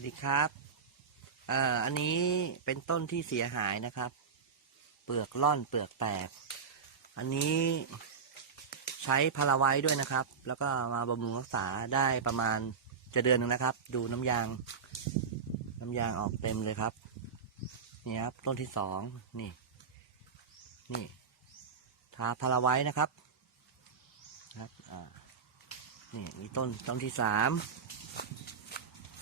วัสดีครับเอ่ออันนี้เป็นต้นที่เสียหายนะครับ เปลือกล่อนเปลือกแตก อันนี้ใช้พาราไว้ด้วยนะครับ แล้วก็มาบำรุงรักษาได้ประมาณจะเดือนหนึ่งนะครับ ดูน้ำยาง น้ำยางออกเต็มเลยครับ นี่ครับ ต้นที่สองนี่ นี่ ทาพาราไว้นะครับครับอ่านี่มีต้นต้นที่สาม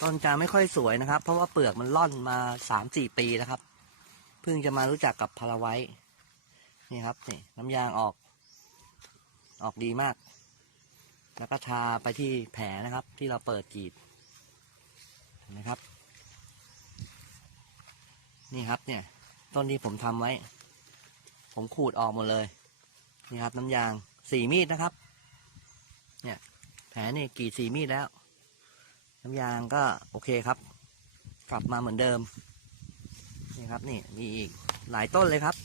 ต้นจะไม่ค่อยสวยนะครับ เพราะว่าเปลือกมันล่อนมาสามสี่ปีแล้วครับ เพิ่งจะมารู้จักกับพาราไว้ นี่ครับนี่น้ำยางออก ออกดีมาก แล้วก็ทาไปที่แผลนะครับ ที่เราเปิดกรีดนะครับ นี่ครับเนี่ย ต้นที่ผมทำไว้ ผมขูดออกหมดเลย นี่ครับ น้ำยางสี่มีดนะครับ เนี่ย แผลนี่กรีดสี่มีดแล้ว น้ำยางก็โอเคครับ กลับมาเหมือนเดิมนี่ครับนี่มีอีกหลายต้นเลยครับ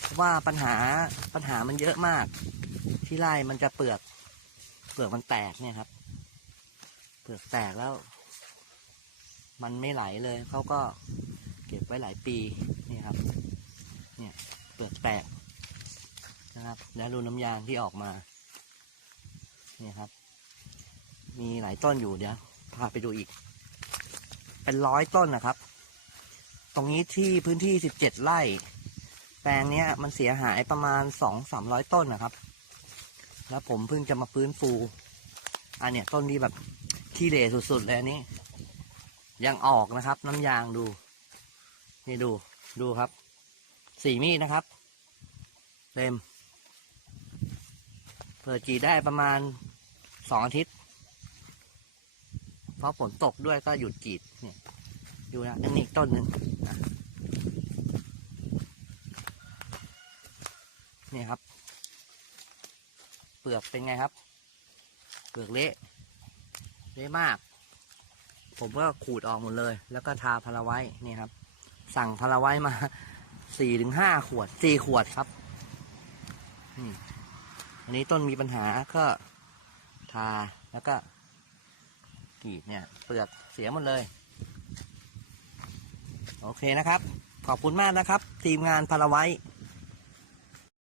เพราะว่าปัญหาปัญหามันเยอะมาก ที่ไร่มันจะเปลือก เปลือกมันแตกเนี่ยครับ เปลือกแตกแล้ว มันไม่ไหลเลยเขาก็เก็บไว้หลายปีนี่ครับ เนี่ยเปลือกแตกนะครับ แล้วดูน้ำยางที่ออกมานี่ครับ มีหลายต้นอยู่เดี๋ยว พาไปดูอีก เป็นร้อยต้นนะครับ ตรงนี้ที่พื้นที่สิบเจ็ดไร่ แปลงเนี้ยมันเสียหายประมาณสองสามร้อยต้นนะครับ แล้วผมเพิ่งจะมาฟื้นฟู อันเนี้ยต้นนี้แบบขี้เหร่สุดๆเลยอันนี้ ยังออกนะครับ น้ำยางดู นี่ดูดูครับ สี่มีดนะครับ เต็มเปิดจีได้ประมาณสองอาทิตย์ ราะฝนตกด้วยก็หยุดกรีดเนี่ยดูนะอันนี้อีกต้นหนึ่งนะนี่ครับ เปลือกเป็นไงครับ เปลือกเละเละมาก ผมก็ขูดออกหมดเลย แล้วก็ทาพาราไว้นี่ครับ สั่งพาราไว้มาสี่ถึงห้าขวดสี่ขวดครับอันนี้ต้นมีปัญหาก็ทาแล้วก็ กรีดเนี่ยเปลือกเสียหมดเลย โอเคนะครับ ขอบคุณมากนะครับ ทีมงานพาราไว้